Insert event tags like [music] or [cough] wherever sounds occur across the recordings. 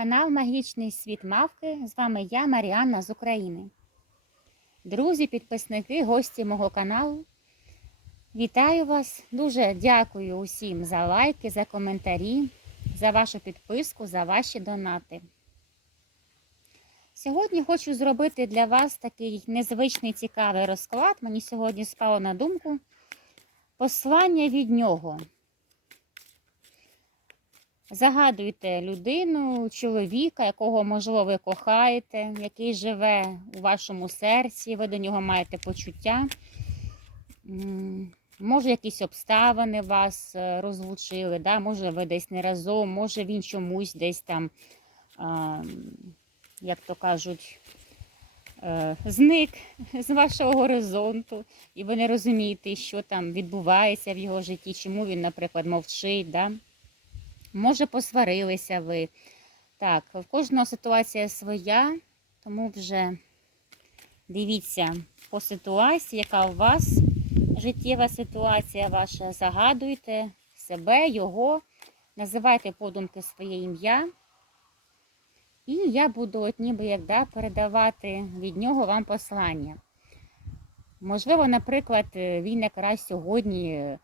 Канал Магічний світ мавки. З вами я, Маріанна з України. Друзі, підписники, гості мого каналу. Вітаю вас! Дуже дякую усім за лайки, за коментарі, за вашу підписку, за ваші донати. Сьогодні хочу зробити для вас такий незвичний цікавий розклад. Мені сьогодні спало на думку послання від нього. Загадуйте людину, чоловіка, якого, можливо, ви кохаєте, який живе у вашому серці, ви до нього маєте почуття. Може, якісь обставини вас е, розлучили, да? може, ви десь не разом, може він чомусь десь там, як то кажуть, е, зник з вашого горизонту, і ви не розумієте, що там відбувається в його житті, чому він, наприклад, мовчить. Да? Може, посварилися ви. Так, в кожного ситуація своя, тому вже дивіться по ситуації, яка у вас життєва ситуація ваша. Загадуйте себе, його, називайте подумки своє ім'я. І я буду, от ніби як да, передавати від нього вам послання. Можливо, наприклад, він якраз сьогодні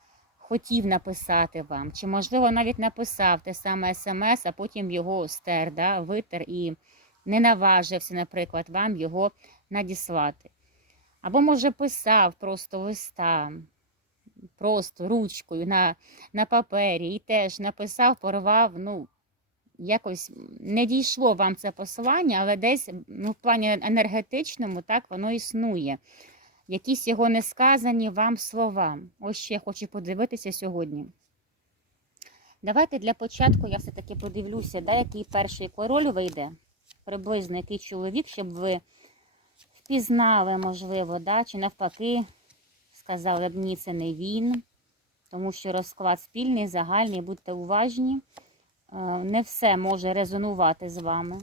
хотів написати вам, чи, можливо, навіть написав те саме смс, а потім його стер, да, витер і не наважився, наприклад, вам його надіслати. Або, може, писав просто листа, просто ручкою на, на папері і теж написав, порвав, ну, якось не дійшло вам це посилання, але десь ну, в плані енергетичному так воно існує якісь його несказані вам слова. Ось ще я хочу подивитися сьогодні. Давайте для початку я все-таки подивлюся, да, який перший король вийде, приблизно який чоловік, щоб ви впізнали, можливо, да, чи навпаки, сказали б ні, це не він, тому що розклад спільний, загальний, будьте уважні. Е, Не все може резонувати з вами.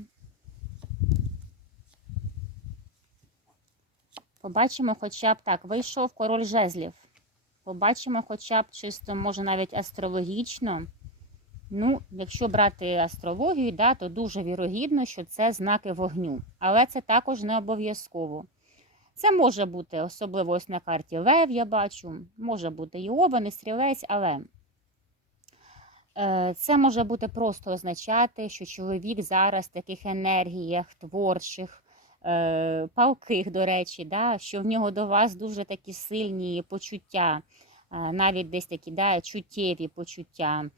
Побачимо хоча б так, вийшов король жезлів. Побачимо хоча б чисто, може навіть астрологічно. Ну, якщо брати астрологію, да, то дуже вірогідно, що це знаки вогню. Але це також не обов'язково. Це може бути, особливо ось на карті Лев, я бачу, може бути і Овен, і стрілець, але е, це може бути просто означати, що чоловік зараз в таких енергіях творчих, палких, до речі, да, що в нього до вас дуже такі сильні почуття, е, навіть десь такі да, чуттєві почуття.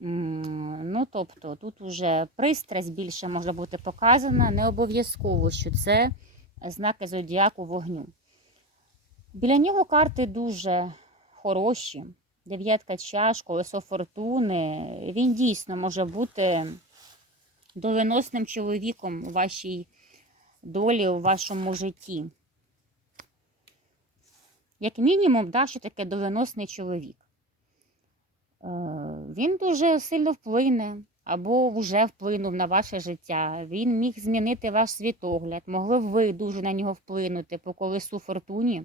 Ну, тобто, тут уже пристрасть більше може бути показана, не обов'язково, що це знаки зодіаку вогню. Біля нього карти дуже хороші. Дев'ятка чаш, колесо фортуни. Він дійсно може бути доленосним чоловіком у вашій долі у вашому житті. Як мінімум, да, що таке доленосний чоловік. Е, Він дуже сильно вплине або вже вплинув на ваше життя. Він міг змінити ваш світогляд, могли б ви дуже на нього вплинути по колесу фортуні.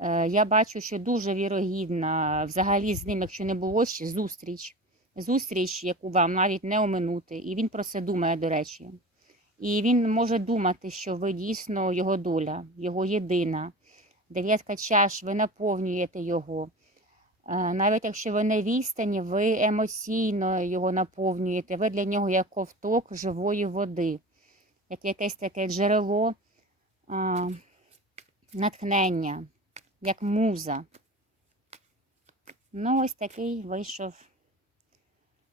Е, Я бачу, що дуже вірогідна взагалі з ним, якщо не було ще зустріч. Зустріч, яку вам навіть не оминути. І він про це думає, до речі. І він може думати, що ви дійсно його доля, його єдина. Дев'ятка чаш, ви наповнюєте його. Е, Навіть якщо ви не відстані, ви емоційно його наповнюєте. Ви для нього як ковток живої води, як якесь таке джерело а, натхнення, як муза. Ну, ось такий вийшов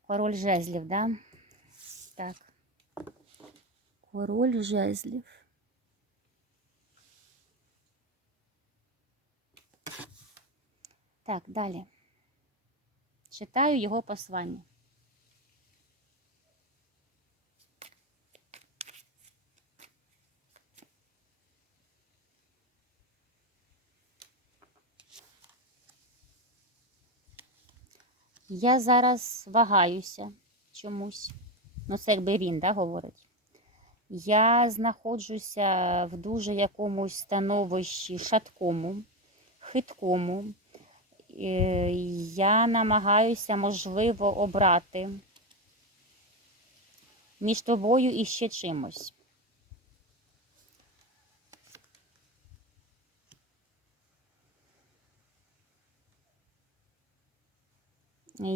король жезлів, да? Так. Король жезлів. Так, далі. Читаю його послання. Я зараз вагаюся чомусь. Ну, це якби він, да, говорить. Я знаходжуся в дуже якомусь становищі шаткому, хиткому. Е, Я намагаюся, можливо, обрати між тобою і ще чимось.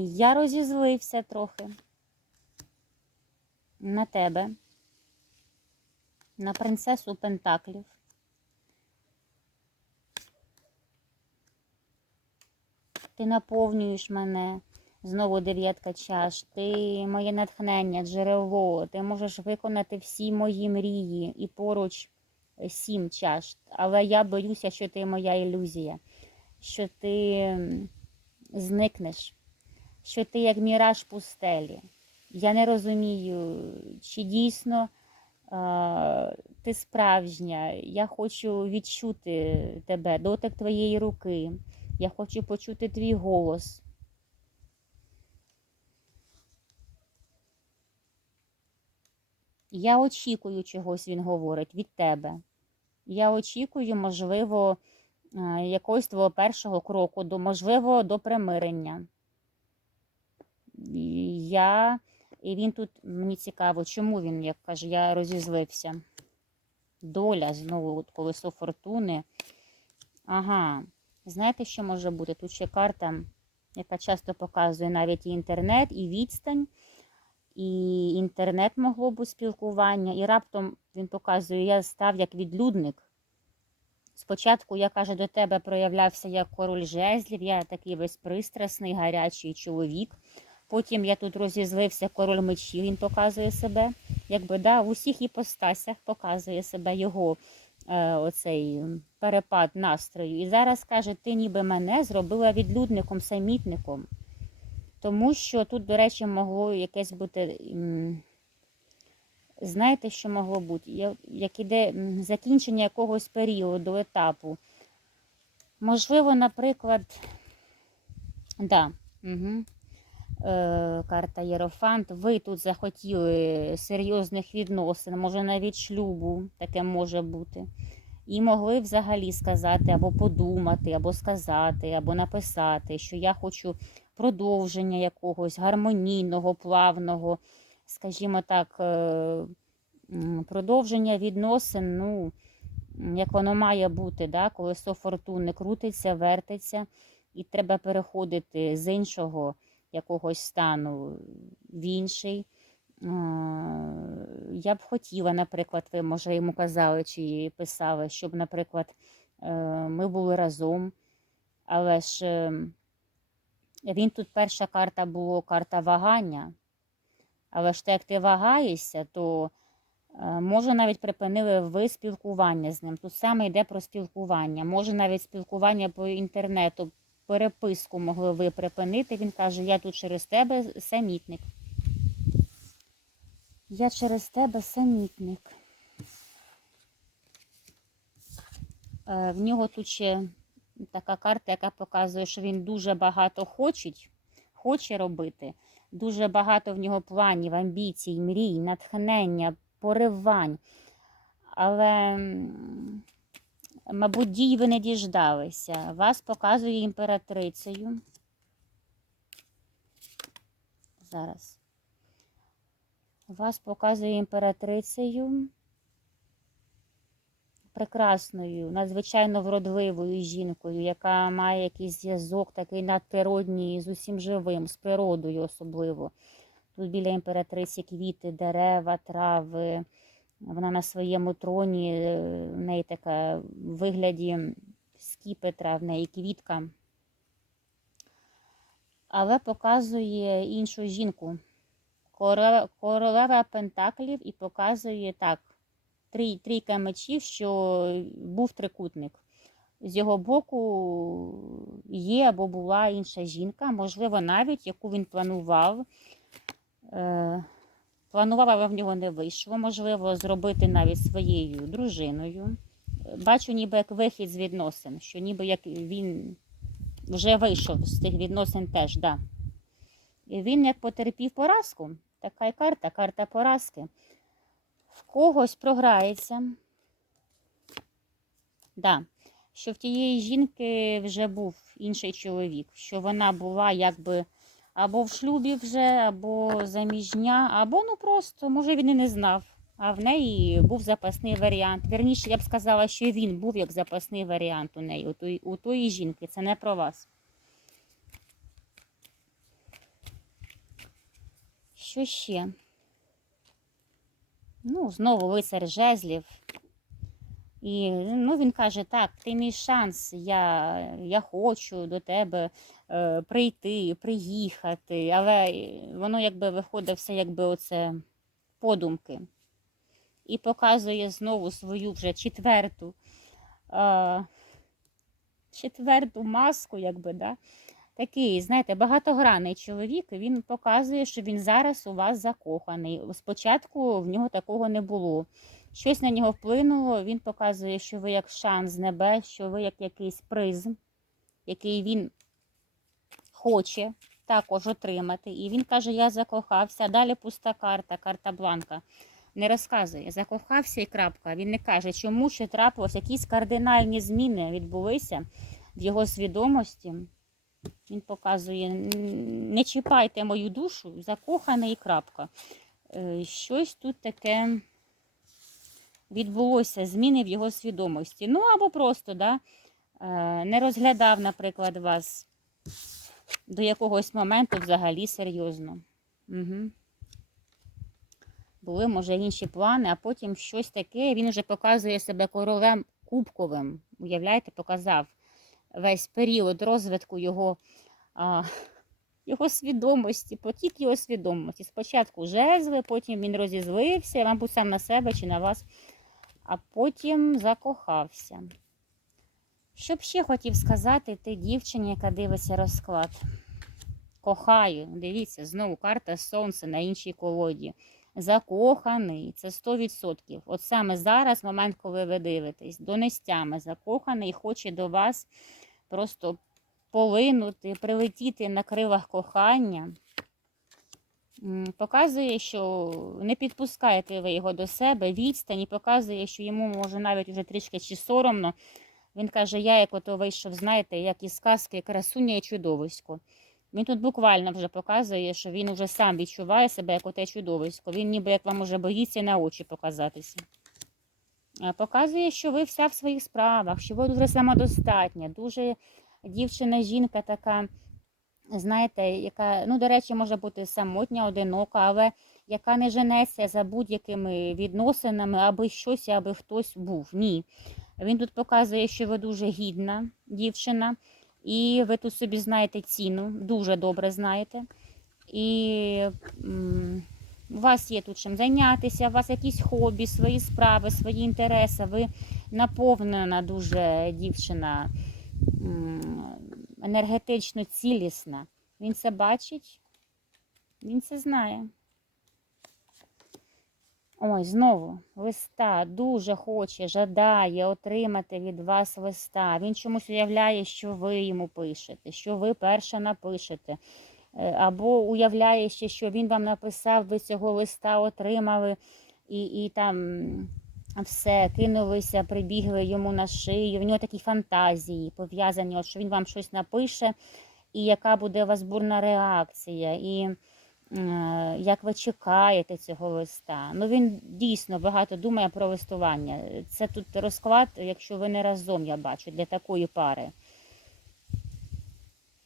Я розізлився трохи на тебе, на принцесу Пентаклів. Ти наповнюєш мене. Знову дев'ятка чаш. Ти моє натхнення, джерело. Ти можеш виконати всі мої мрії і поруч сім чаш. Але я боюся, що ти моя ілюзія, що ти зникнеш, що ти як міраж пустелі. Я не розумію, чи дійсно ти справжня. Я хочу відчути тебе, дотик твоєї руки. Я хочу почути твій голос. Я очікую чогось, він говорить, від тебе. Я очікую, можливо, якогось твого першого кроку, можливо, до примирення. Я, і він тут, мені цікаво, чому він, як каже, я розізлився. Доля, знову от колесо фортуни. Ага, знаєте, що може бути? Тут ще карта, яка часто показує навіть і інтернет, і відстань і інтернет могло бути спілкування, і раптом він показує, я став як відлюдник. Спочатку, я каже, до тебе проявлявся як король жезлів, я такий весь пристрасний, гарячий чоловік. Потім я тут розізлився король мечів, він показує себе. Якби да, в усіх іпостасях показує себе його е, оцей перепад настрою. І зараз каже, ти ніби мене зробила відлюдником, самітником. Тому що тут, до речі, могло якесь бути. Знаєте, що могло бути? Як іде закінчення якогось періоду, етапу. Можливо, наприклад, да, угу. Е, карта Єрофант, ви тут захотіли серйозних відносин, може навіть шлюбу, таке може бути. І могли взагалі сказати, або подумати, або сказати, або написати, що я хочу продовження якогось гармонійного, плавного, скажімо так, е, продовження відносин, ну, як воно має бути, да? колесо фортуни крутиться, вертиться, і треба переходити з іншого якогось стану в інший. Е, Я б хотіла, наприклад, ви, може, йому казали чи писали, щоб, наприклад, е, ми були разом, але ж е, він тут перша карта була карта вагання. Але ж так як ти вагаєшся, то може навіть припинили ви спілкування з ним. Тут саме йде про спілкування. Може навіть спілкування по інтернету, переписку могли ви припинити. Він каже, я тут через тебе самітник. Я через тебе самітник. Е, В нього тут ще така карта, яка показує, що він дуже багато хоче, хоче робити. Дуже багато в нього планів, амбіцій, мрій, натхнення, поривань. Але, мабуть, дій ви не діждалися. Вас показує імператрицею. Зараз. Вас показує імператрицею прекрасною, надзвичайно вродливою жінкою, яка має якийсь зв'язок такий надприродній з усім живим, з природою особливо. Тут біля імператриці квіти, дерева, трави. Вона на своєму троні, е, в неї така в вигляді скіпетра, в неї квітка. Але показує іншу жінку. Королева, Пентаклів і показує так, трій, трійка мечів, що був трикутник. З його боку є або була інша жінка, можливо, навіть яку він планував. Е, планував, але в нього не вийшло. Можливо, зробити навіть своєю дружиною. Бачу, ніби як вихід з відносин, що ніби як він вже вийшов з тих відносин теж, да. І він як потерпів поразку. Така й карта, карта поразки. В когось програється. Да. Що в тієї жінки вже був інший чоловік, що вона була якби або в шлюбі вже, або заміжня, або ну просто, може він і не знав. А в неї був запасний варіант. Вірніше, я б сказала, що він був як запасний варіант у неї, у тої, у тої жінки. Це не про вас. Що ще? Ну, знову лицар жезлів. І ну, він каже: так, ти мій шанс, я, я хочу до тебе прийти, приїхати, але воно якби виходить все якби оце подумки. І показує знову свою вже четверту, е, четверту маску, якби, да? Такий, знаєте, багатогранний чоловік, він показує, що він зараз у вас закоханий. Спочатку в нього такого не було. Щось на нього вплинуло, він показує, що ви як шанс з небес, що ви як якийсь призм, який він хоче також отримати. І він каже: Я закохався. Далі пуста карта, карта бланка. Не розказує, закохався і крапка. Він не каже, чому що трапилось, якісь кардинальні зміни відбулися в його свідомості. Він показує: не чіпайте мою душу, закоханий і крапка. Е, Щось тут таке відбулося, зміни в його свідомості. Ну або просто да, е, не розглядав, наприклад, вас до якогось моменту взагалі серйозно. Угу. Були, може, інші плани, а потім щось таке. Він вже показує себе королем кубковим. Уявляєте, показав весь період розвитку його, а, його свідомості, потік його свідомості. Спочатку жезли, потім він розізлився, мабуть, сам на себе чи на вас, а потім закохався. Що б ще хотів сказати ти дівчині, яка дивиться розклад? Кохаю, дивіться, знову карта Сонце на іншій колоді. Закоханий, це 100%. От саме зараз, момент, коли ви дивитесь, донестями закоханий хоче до вас просто полинути, прилетіти на крилах кохання. Показує, що не підпускаєте ви його до себе, відстань, і показує, що йому може навіть вже трішки чи соромно. Він каже, я як ото вийшов, знаєте, як із сказки красуня і чудовисько. Він тут буквально вже показує, що він вже сам відчуває себе як оте чудовисько. Він ніби як вам уже боїться на очі показатися. Показує, що ви вся в своїх справах, що ви дуже самодостатня, дуже дівчина, жінка така, знаєте, яка, ну, до речі, може бути самотня, одинока, але яка не женеться за будь-якими відносинами, аби щось, аби хтось був. Ні. Він тут показує, що ви дуже гідна дівчина, і ви тут собі знаєте ціну, дуже добре знаєте. І у вас є тут чим зайнятися, у вас якісь хобі, свої справи, свої інтереси. Ви наповнена дуже дівчина енергетично цілісна. Він це бачить, він це знає. Ой, знову листа дуже хоче, жадає отримати від вас листа. Він чомусь уявляє, що ви йому пишете, що ви перша напишете. Е, Або уявляє ще, що він вам написав, ви цього листа отримали і, і там все, кинулися, прибігли йому на шию. В нього такі фантазії пов'язані, що він вам щось напише, і яка буде у вас бурна реакція. І як ви чекаєте цього листа. Ну він дійсно багато думає про листування. Це тут розклад, якщо ви не разом, я бачу, для такої пари.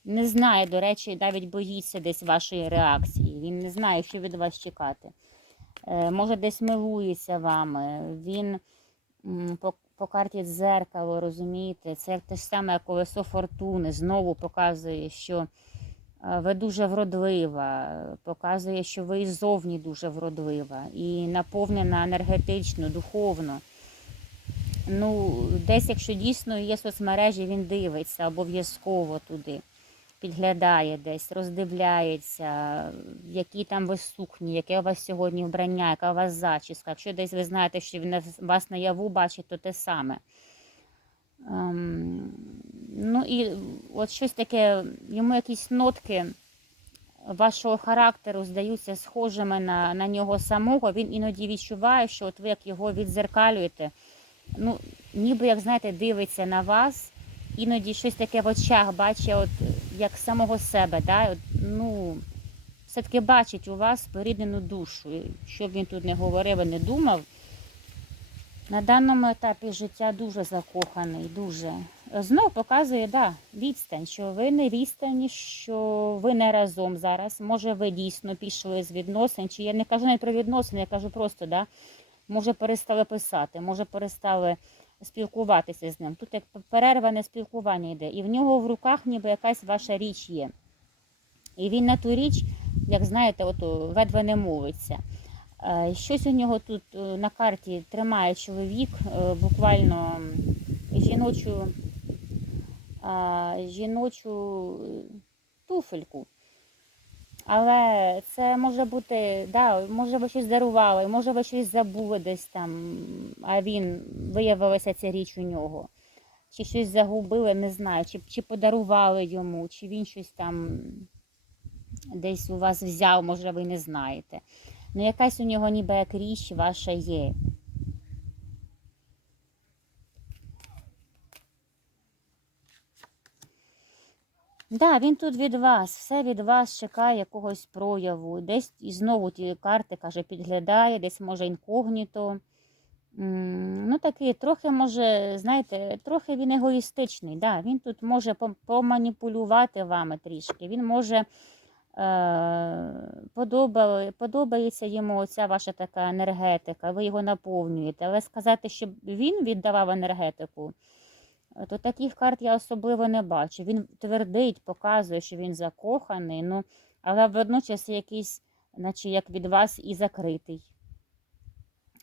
Не знає, до речі, навіть боїться десь вашої реакції. Він не знає, що від вас чекати. Е, Може, десь милується вами. Він по, по карті дзеркало, розумієте, це те ж саме, колесо фортуни. Знову показує, що е, ви дуже вродлива, показує, що ви і зовні дуже вродлива і наповнена енергетично, духовно. Ну, десь, якщо дійсно є соцмережі, він дивиться обов'язково туди, підглядає десь, роздивляється, які там ви сукні, яке у вас сьогодні вбрання, яка у вас зачіска. Якщо десь ви знаєте, що він вас наяву бачить, то те саме. Ну і от щось таке, йому якісь нотки вашого характеру здаються схожими на, на нього самого. Він іноді відчуває, що от ви як його відзеркалюєте, ну, ніби як знаєте, дивиться на вас, іноді щось таке в очах бачить, от як самого себе. Да? От, Ну, все-таки бачить у вас споріднену душу. Що б він тут не говорив і не думав, на даному етапі життя дуже закоханий, дуже. Знов показує, да, відстань, що ви не відстані, що ви не разом зараз. Може, ви дійсно пішли з відносин, чи я не кажу навіть про відносини, я кажу просто, да, може, перестали писати, може, перестали спілкуватися з ним. Тут як перерване спілкування йде, і в нього в руках ніби якась ваша річ є. І він на ту річ, як знаєте, от ледве не мовиться. Е, Щось у нього тут е, на карті тримає чоловік, е, буквально жіночу, жіночу е, туфельку. Але це може бути, да, може ви щось дарували, може ви щось забули десь там, а він виявилася ця річ у нього. Чи щось загубили, не знаю, чи, чи подарували йому, чи він щось там десь у вас взяв, може ви не знаєте. Ну, якась у нього ніби як річ ваша є. Да, він тут від вас, все від вас чекає якогось прояву. Десь і знову ті карти, каже, підглядає, десь може інкогніто. Ну, такий, трохи може, знаєте, трохи він егоїстичний. Да, він тут може поманіпулювати вами трішки. Він може е, подобає, подобається йому оця ваша така енергетика, ви його наповнюєте. Але сказати, щоб він віддавав енергетику, то таких карт я особливо не бачу. Він твердить, показує, що він закоханий, ну, але водночас якийсь, наче як від вас, і закритий.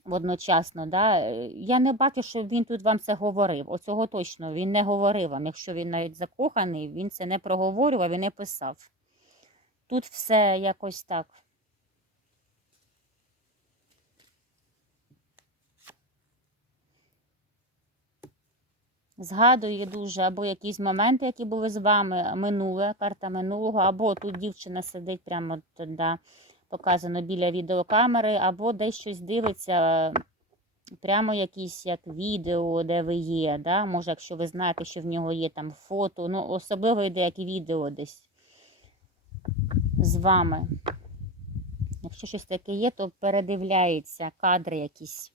Одночасно, да? Е, я не бачу, щоб він тут вам це говорив. Оцього точно він не говорив вам. Якщо він навіть закоханий, він це не проговорював і не писав. Тут все якось так. Згадує дуже або якісь моменти, які були з вами, минуле, карта минулого, або тут дівчина сидить прямо туди, показано біля відеокамери, або десь щось дивиться, прямо якісь як відео, де ви є. Да? Може, якщо ви знаєте, що в нього є там фото, ну особливо йде як відео десь з вами. Якщо щось таке є, то передивляється кадри якісь.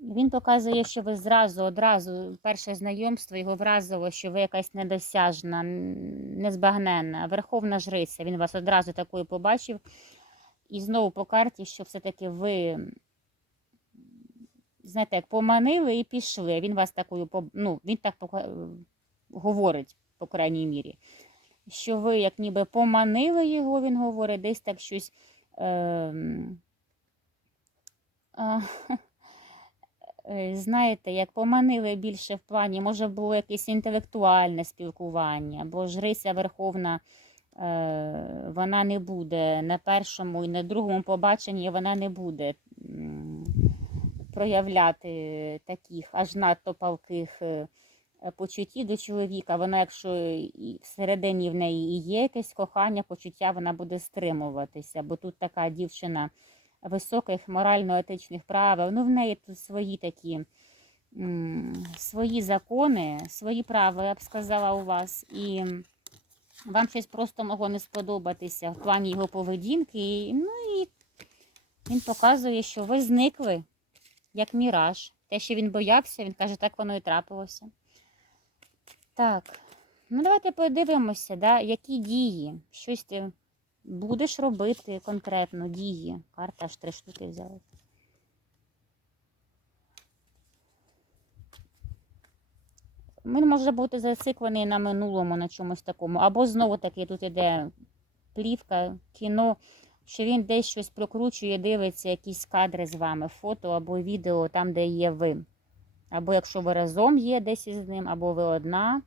Він показує, що ви зразу, одразу, перше знайомство його вразило, що ви якась недосяжна, незбагненна, верховна жриця. Він вас одразу такою побачив. І знову по карті, що все-таки ви, знаєте, як поманили і пішли. Він вас такою, ну, він так говорить, по крайній мірі. Що ви як ніби поманили його, він говорить, десь так щось. е, [laughs] знаєте, як поманили більше в плані, може було якесь інтелектуальне спілкування, бо жриця Верховна е, вона не буде на першому і на другому побаченні вона не буде проявляти таких аж надто палких е, почуттів до чоловіка. Вона, якщо всередині в неї є якесь кохання, почуття, вона буде стримуватися, бо тут така дівчина високих морально-етичних правил. Ну, в неї тут свої такі свої закони, свої правила, я б сказала, у вас. І вам щось просто могло не сподобатися в плані його поведінки. Ну і він показує, що ви зникли, як міраж. Те, що він боявся, він каже, так воно і трапилося. Так, ну давайте подивимося, да, які дії, щось ти будеш робити конкретно дії. Карта аж три штуки взяла. Він може бути зациклений на минулому, на чомусь такому. Або знову таки тут іде плівка, кіно, що він десь щось прокручує, дивиться якісь кадри з вами, фото або відео там, де є ви. Або якщо ви разом є десь із ним, або ви одна.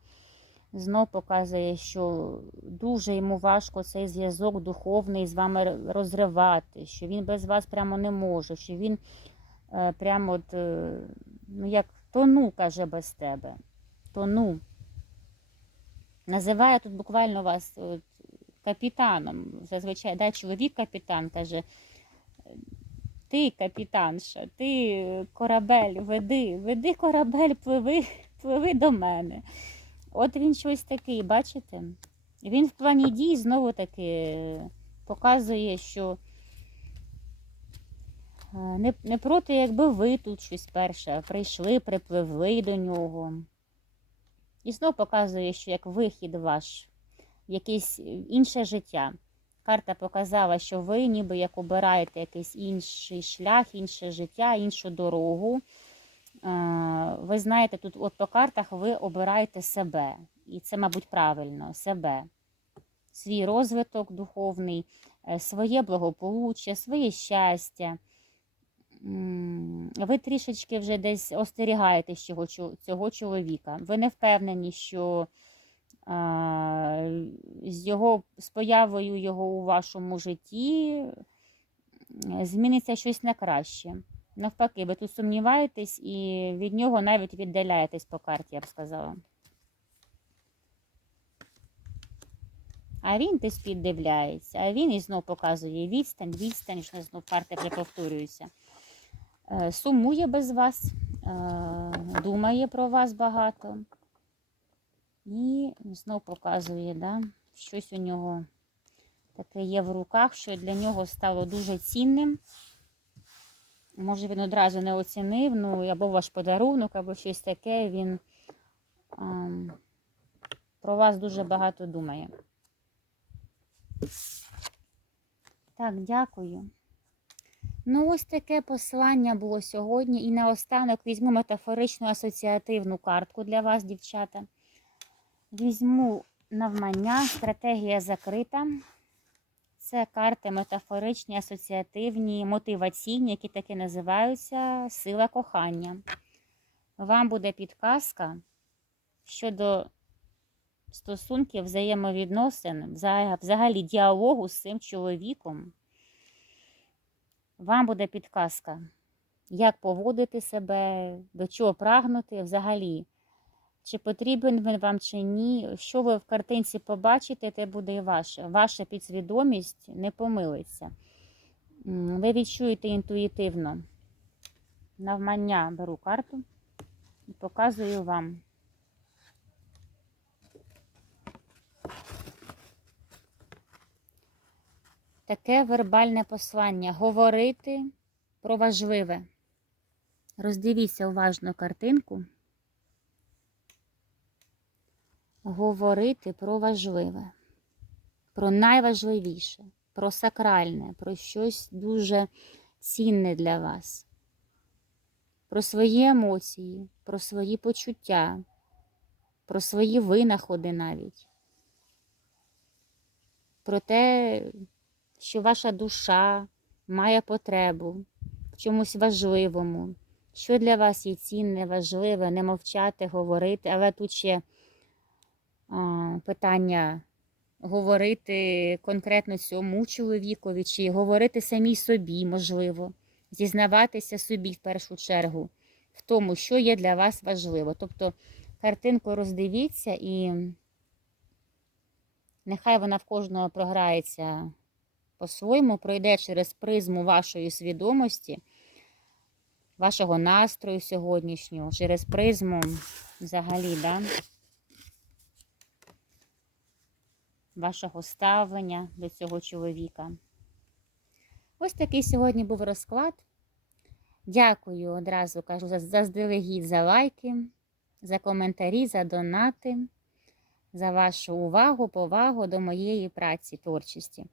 Знов показує, що дуже йому важко цей зв'язок духовний з вами розривати, що він без вас прямо не може, що він е, прямо от, е, ну як тону, каже, без тебе. Тону. Називає тут буквально вас от, капітаном. Зазвичай, да, чоловік капітан каже, Ти, капітанша, ти корабель, веди, веди корабель, пливи, [laughs] пливи до мене. От він щось такий, бачите? Він в плані дій знову таки показує, що е, не, не проти, якби ви тут щось перше прийшли, припливли до нього. І знов показує, що як вихід ваш, якесь інше життя. Карта показала, що ви ніби як обираєте якийсь інший шлях, інше життя, іншу дорогу. Е, Ви знаєте, тут от по картах ви обираєте себе. І це, мабуть, правильно, себе. Свій розвиток духовний, е, своє благополуччя, своє щастя. Ви трішечки вже десь остерігаєтесь цього, чоловіка. Ви не впевнені, що а, з, його, з появою його у вашому житті зміниться щось на краще. Навпаки, ви тут сумніваєтесь і від нього навіть віддаляєтесь по карті, я б сказала. А він десь піддивляється, а він і знов показує відстань, відстань, що знов карти вже повторюються. Е, Сумує без вас, е, думає про вас багато. І знов показує, да, щось у нього таке є в руках, що для нього стало дуже цінним. Може, він одразу не оцінив, ну, або ваш подарунок, або щось таке. Він ем, про вас дуже багато думає. Так, дякую. Ну, ось таке послання було сьогодні. І наостанок візьму метафоричну асоціативну картку для вас, дівчата. Візьму навмання, стратегія закрита. Це карти метафоричні, асоціативні, мотиваційні, які таки називаються сила кохання. Вам буде підказка щодо стосунків, взаємовідносин, взагалі діалогу з цим чоловіком. Вам буде підказка, як поводити себе, до чого прагнути взагалі. Чи потрібен він вам чи ні, що ви в картинці побачите, те буде і ваше. Ваша підсвідомість не помилиться. Ви відчуєте інтуїтивно. Навмання беру карту і показую вам. Таке вербальне послання. Говорити про важливе. Роздивіться уважно картинку. Говорити про важливе, про найважливіше, про сакральне, про щось дуже цінне для вас, про свої емоції, про свої почуття, про свої винаходи навіть, про те, що ваша душа має потребу в чомусь важливому, що для вас є цінне, важливе, не мовчати, говорити, але тут ще питання говорити конкретно цьому чоловікові, чи говорити самій собі, можливо, зізнаватися собі в першу чергу в тому, що є для вас важливо. Тобто картинку роздивіться і нехай вона в кожного програється по-своєму, пройде через призму вашої свідомості, вашого настрою сьогоднішнього, через призму взагалі, да? Вашого ставлення до цього чоловіка. Ось такий сьогодні був розклад. Дякую одразу кажу заздалегідь за лайки, за коментарі, за донати, за вашу увагу, повагу до моєї праці, творчості.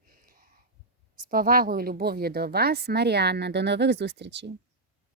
З повагою, любов'ю до вас, Маріанна. До нових зустрічей!